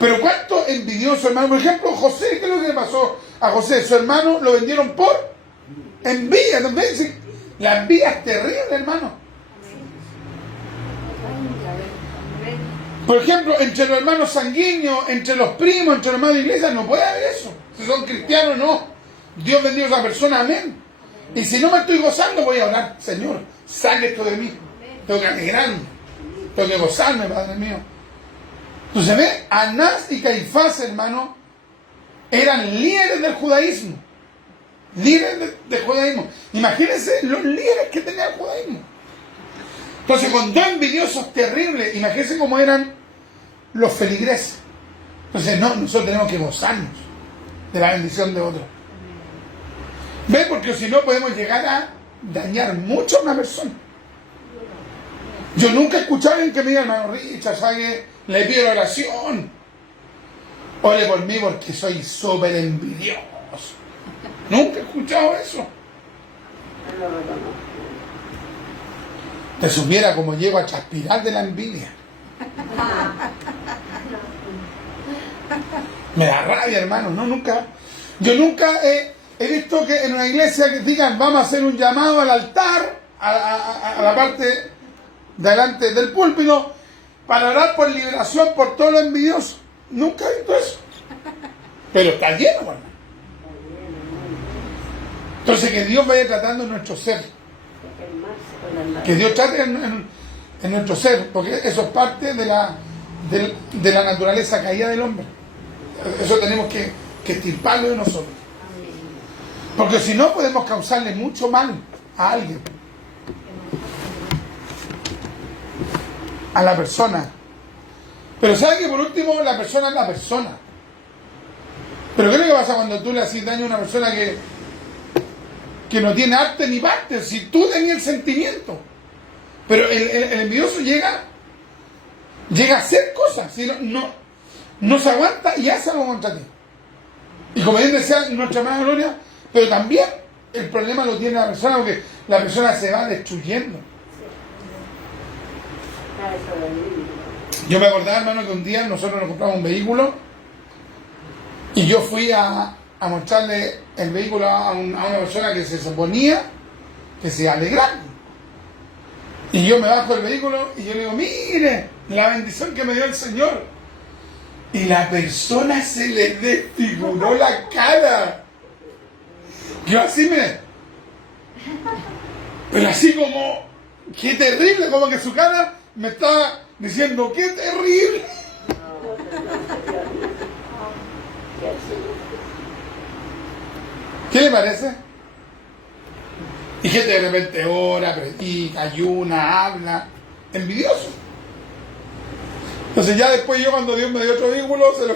Pero cuánto envidioso, hermano. Por ejemplo, José, ¿qué es lo que le pasó a José? Su hermano lo vendieron por envidia. ¿Entonces? La envidia es terrible, hermano. Por ejemplo, entre los hermanos sanguíneos, entre los primos, entre los hermanos de iglesia, no puede haber eso. Si son cristianos, no. Dios bendiga a esa persona, amén. Y si no me estoy gozando, voy a orar, Señor, saque esto de mí. Tengo que alegrarme. Tengo que gozarme, Padre mío. Entonces, ve, Anás y Caifás, hermano, eran líderes del judaísmo. Líderes del judaísmo. Imagínense los líderes que tenía el judaísmo. Entonces, con dos envidiosos terribles, imagínense cómo eran los feligreses. Entonces, no, nosotros tenemos que gozarnos de la bendición de otros. ¿Ve? Porque si no podemos llegar a dañar mucho a una persona. Yo nunca he escuchado a alguien que me diga, hermano Richard, ¿sabe? Le pido oración. Ore por mí porque soy súper envidioso. Nunca he escuchado eso. Te supiera como llego a transpirar de la envidia. Me da rabia, hermano. No, nunca. Yo nunca he visto que en una iglesia que digan vamos a hacer un llamado al altar, a la parte delante del púlpito, para orar por liberación por todo lo envidioso. Nunca he visto eso. Pero está lleno, hermano. Entonces que Dios vaya tratando en nuestro ser. Que Dios trate en nuestro ser, porque eso es parte de la naturaleza caída del hombre. Eso tenemos que extirparlo de nosotros. Porque si no podemos causarle mucho mal a alguien. A la persona. Pero ¿sabe que por último la persona es la persona? Pero ¿qué es lo que pasa cuando tú le haces daño a una persona que no tiene arte ni parte? Si tú tenías el sentimiento. Pero el envidioso llega a hacer cosas. Si no se aguanta y hace algo contra ti. Y como bien decía nuestra hermana Gloria, pero también el problema lo tiene la persona porque la persona se va destruyendo. Yo me acordaba, hermano, que un día nosotros nos compramos un vehículo y yo fui a mostrarle el vehículo a una persona que se suponía que se alegraba. Y yo me bajo del vehículo y yo le digo, mire, la bendición que me dio el Señor. Y la persona se le desfiguró la cara. Yo así pero así como, qué terrible, como que su cara me estaba diciendo, qué terrible. ¿Qué le parece? Y gente de repente ora, predica, ayuna, habla, envidioso. Entonces ya después yo cuando Dios me dio otro vínculo se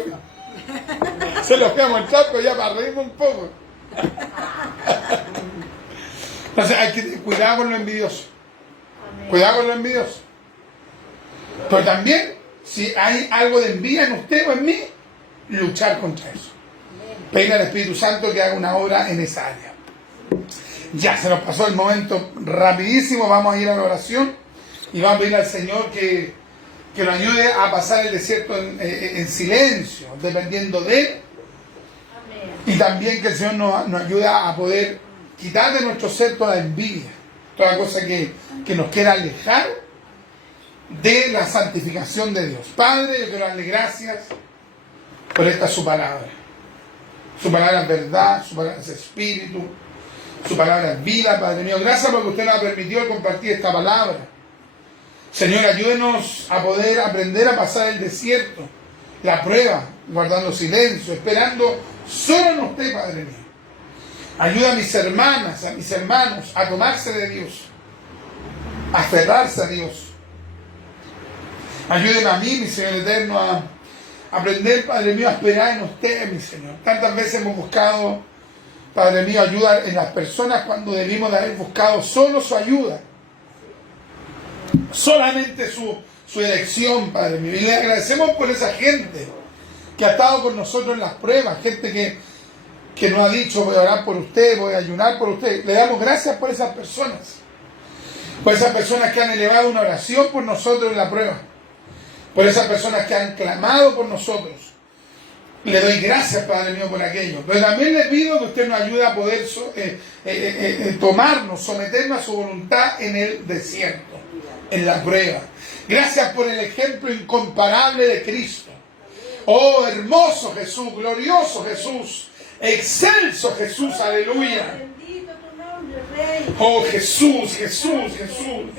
lo fui a mostrar, pero ya para reírme un poco. Entonces hay que tener cuidado con lo envidioso. Cuidado con lo envidioso. Pero también, si hay algo de envidia en usted o en mí, luchar contra eso. Pedir al Espíritu Santo que haga una obra en esa área. Ya se nos pasó el momento rapidísimo, vamos a ir a la oración y vamos a pedir al Señor que nos ayude a pasar el desierto en silencio, dependiendo de Él. Y también que el Señor nos ayude a poder quitar de nuestro ser toda envidia, toda cosa que nos quiera alejar de la santificación de Dios. Padre, yo quiero darle gracias por esta su palabra. Su palabra es verdad, su palabra es espíritu, su palabra es vida, Padre mío. Gracias porque usted nos ha permitido compartir esta palabra. Señor, ayúdenos a poder aprender a pasar el desierto, la prueba, guardando silencio, esperando solo en usted, Padre mío. Ayuda a mis hermanas, a mis hermanos a tomarse de Dios, a aferrarse a Dios. Ayúdenme a mí, mi Señor eterno, a aprender, Padre mío, a esperar en usted, mi Señor. Tantas veces hemos buscado, Padre mío, ayuda en las personas cuando debimos de haber buscado solo su ayuda. Solamente su elección, Padre mío. Y le agradecemos por esa gente que ha estado con nosotros en las pruebas, gente que nos ha dicho, voy a orar por usted, voy a ayunar por usted. Le damos gracias por esas personas que han elevado una oración por nosotros en la prueba, por esas personas que han clamado por nosotros. Le doy gracias, Padre mío, por aquello. Pero también le pido que usted nos ayude a poder tomarnos, someternos a su voluntad en el desierto, en la prueba. Gracias por el ejemplo incomparable de Cristo. Oh, hermoso Jesús, glorioso Jesús, excelso Jesús, aleluya. Oh, Jesús, Jesús, Jesús.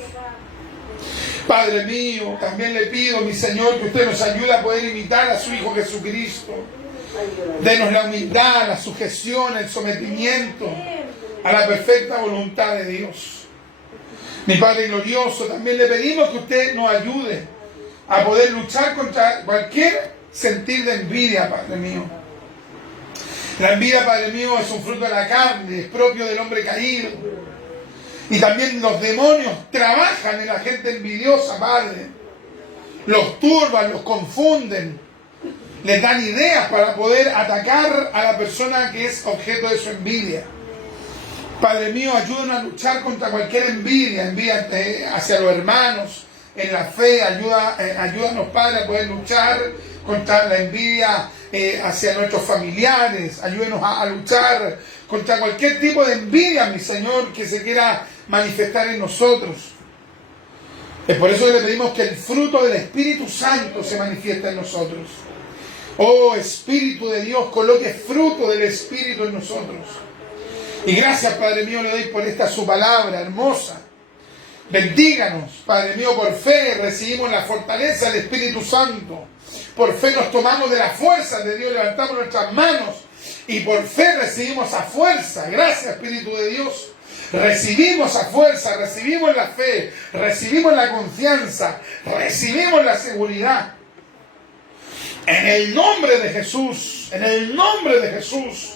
Padre mío, también le pido, mi Señor, que usted nos ayude a poder imitar a su Hijo Jesucristo. Denos la humildad, la sujeción, el sometimiento a la perfecta voluntad de Dios. Mi Padre glorioso, también le pedimos que usted nos ayude a poder luchar contra cualquier sentir de envidia, Padre mío. La envidia, Padre mío, es un fruto de la carne, es propio del hombre caído. Y también los demonios trabajan en la gente envidiosa, Padre. Los turban, los confunden, les dan ideas para poder atacar a la persona que es objeto de su envidia. Padre mío, ayúdanos a luchar contra cualquier envidia hacia los hermanos, en la fe. Ayúdanos, Padre, a poder luchar contra la envidia hacia nuestros familiares. Ayúdenos a luchar contra cualquier tipo de envidia, mi Señor, que se quiera manifestar en nosotros. Es por eso que le pedimos que el fruto del Espíritu Santo se manifieste en nosotros. Oh Espíritu de Dios, coloque fruto del Espíritu en nosotros. Y gracias, Padre mío, le doy por esta su palabra hermosa. Bendíganos, Padre mío, por fe recibimos la fortaleza del Espíritu Santo. Por fe nos tomamos de las fuerzas de Dios, levantamos nuestras manos y por fe recibimos a fuerza. Gracias, Espíritu de Dios. Recibimos a fuerza, recibimos la fe, recibimos la confianza, recibimos la seguridad. En el nombre de Jesús, en el nombre de Jesús.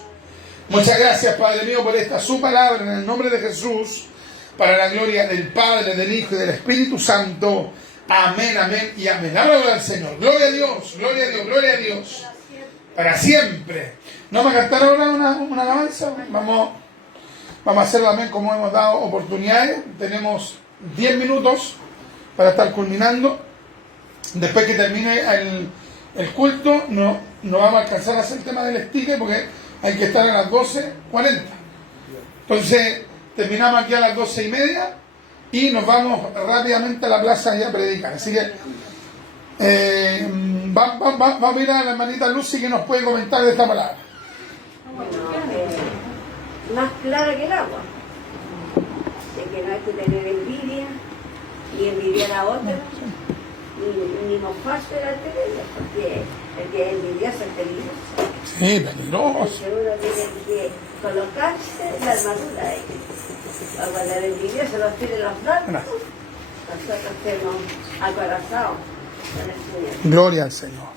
Muchas gracias, Padre mío, por esta su palabra, en el nombre de Jesús, para la gloria del Padre, del Hijo y del Espíritu Santo. Amén, amén y amén. Habla al Señor. Gloria a Dios, gloria a Dios, gloria a Dios. Para siempre. ¿No vamos a cantar ahora una alabanza? Vamos a hacerlo también como hemos dado oportunidades. Tenemos 10 minutos para estar culminando. Después que termine el culto, no vamos a alcanzar a hacer el tema del sticker porque hay que estar a las 12:40. Entonces, terminamos aquí a las 12:30 y nos vamos rápidamente a la plaza y a predicar. Así que vamos a mirar a la hermanita Lucy que nos puede comentar de esta palabra. Más clara que el agua. De que no hay que tener envidia, ni envidiar a otros, ni mofarse delante de ellos, porque el que es envidioso es peligroso. Sí, peligroso. Porque uno tiene que colocarse la armadura. Cuando el envidioso nos tiene los dardos, nosotros estemos acorazados con el Señor. Gloria al Señor.